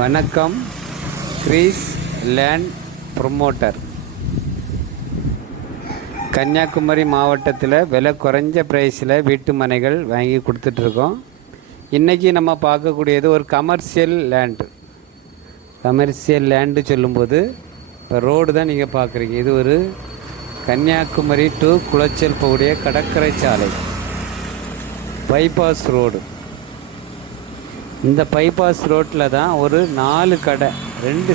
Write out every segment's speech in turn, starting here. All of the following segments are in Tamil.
வணக்கம். Greece land promoter. கன்னியாகுமரி மாவட்டத்தில் விலை குறைஞ்ச ப்ரைஸில் வீட்டு மனைகள் வாங்கி கொடுத்துட்ருக்கோம். இன்றைக்கி நம்ம பார்க்கக்கூடியது ஒரு கமர்ஷியல் லேண்டு. கமர்ஷியல் லேண்டு சொல்லும்போது இப்போ ரோடு தான் நீங்கள் பார்க்குறீங்க. இது ஒரு கன்னியாகுமரி டு குளச்சல் போகக்கூடிய கடற்கரை சாலை, பைபாஸ் ரோடு. இந்த பைபாஸ் ரோட்டில் தான் ஒரு 4 கடை, 2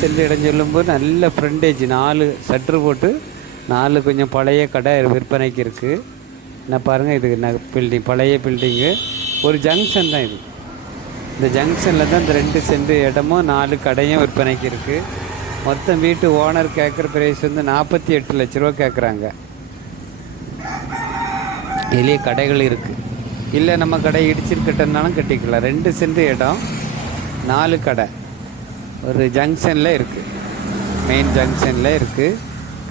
சென்ட் இடம் சொல்லும்போது நல்ல ஃப்ரண்டேஜ், 4 சட்ரு போட்டு 4 கொஞ்சம் பழைய கடை விற்பனைக்கு இருக்குது. என்ன பாருங்கள், இது பில்டிங், பழைய பில்டிங்கு. ஒரு ஜங்ஷன் தான் இது. இந்த ஜங்ஷனில் தான் இந்த 2 சென்ட் இடமும் 4 கடையும் விற்பனைக்கு இருக்குது. மொத்தம் வீட்டு ஓனர் கேட்குற ப்ரைஸ் வந்து 48 லட்ச ரூபா கேட்குறாங்க. இதுலேயே கடைகள் இருக்குது. இல்லை நம்ம கடை இடிச்சிருக்கட்டனாலும் கட்டிக்கலாம். 2 சென்ட் இடம், 4 கடை, ஒரு ஜங்ஷனில் இருக்குது, மெயின் ஜங்ஷனில் இருக்குது.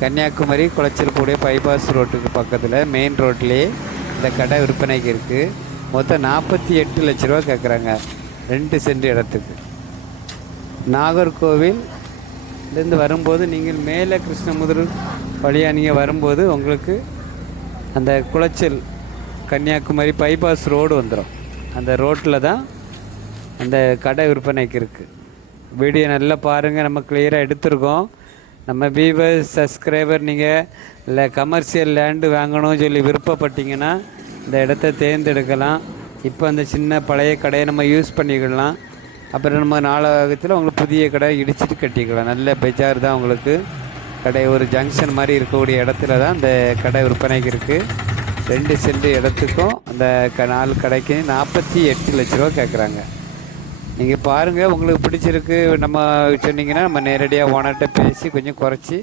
கன்னியாகுமரி குளச்சல் கூடிய பைபாஸ் ரோட்டுக்கு பக்கத்தில் மெயின் ரோட்லேயே இந்த கடை விற்பனைக்கு இருக்குது. மொத்தம் 48 லட்ச ரூபா கேட்குறாங்க 2 சென்ட் இடத்துக்கு. நாகர்கோவிலேருந்து வரும்போது நீங்கள் மேலே கிருஷ்ணமுதூர் வழியாக நீங்கள் வரும்போது உங்களுக்கு அந்த குளச்சல் கன்னியாகுமரி பைபாஸ் ரோடு வந்துடும். அந்த ரோட்டில் தான் அந்த கடை விற்பனைக்கு இருக்குது. வீடியோ நல்லா பாருங்கள், நம்ம கிளியராக எடுத்துருக்கோம். நம்ம வியூவர்ஸ், சப்ஸ்கிரைபர், நீங்கள் இல்லை கமர்ஷியல் லேண்டு வாங்கணும்னு சொல்லி விருப்பப்பட்டீங்கன்னா இந்த இடத்த தேர்ந்தெடுக்கலாம். இப்போ அந்த சின்ன பழைய கடையை நம்ம யூஸ் பண்ணிக்கலாம். அப்புறம் நம்ம நாளாகத்தில் உங்களுக்கு புதிய கடை இடிச்சிட்டு கட்டிக்கலாம். நல்ல பெஜார் தான் உங்களுக்கு கடை. ஒரு ஜங்ஷன் மாதிரி இருக்கக்கூடிய இடத்துல தான் இந்த கடை விற்பனைக்கு இருக்குது. 2 சென்ட் இடத்துக்கும் அந்த 4 கடைக்கு 48 லட்ச ரூபா கேட்குறாங்க. நீங்கள் பாருங்கள், உங்களுக்கு பிடிச்சிருக்கு நம்ம சொன்னீங்கன்னா நம்ம நேரடியாக ஓனர்கிட்ட பேசி கொஞ்சம் குறைச்சி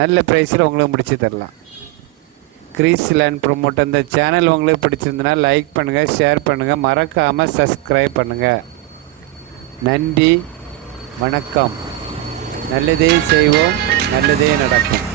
நல்ல ப்ரைஸில் உங்களுக்கு முடிச்சு தரலாம். கிரீஸ் லேண்ட் ப்ரொமோட்டர். இந்த சேனல் உங்களுக்கு பிடிச்சிருந்தனா லைக் பண்ணுங்கள், ஷேர் பண்ணுங்கள், மறக்காமல் சப்ஸ்கிரைப் பண்ணுங்கள். நன்றி, வணக்கம். நல்லதே செய்வோம், நல்லதே நடக்கும்.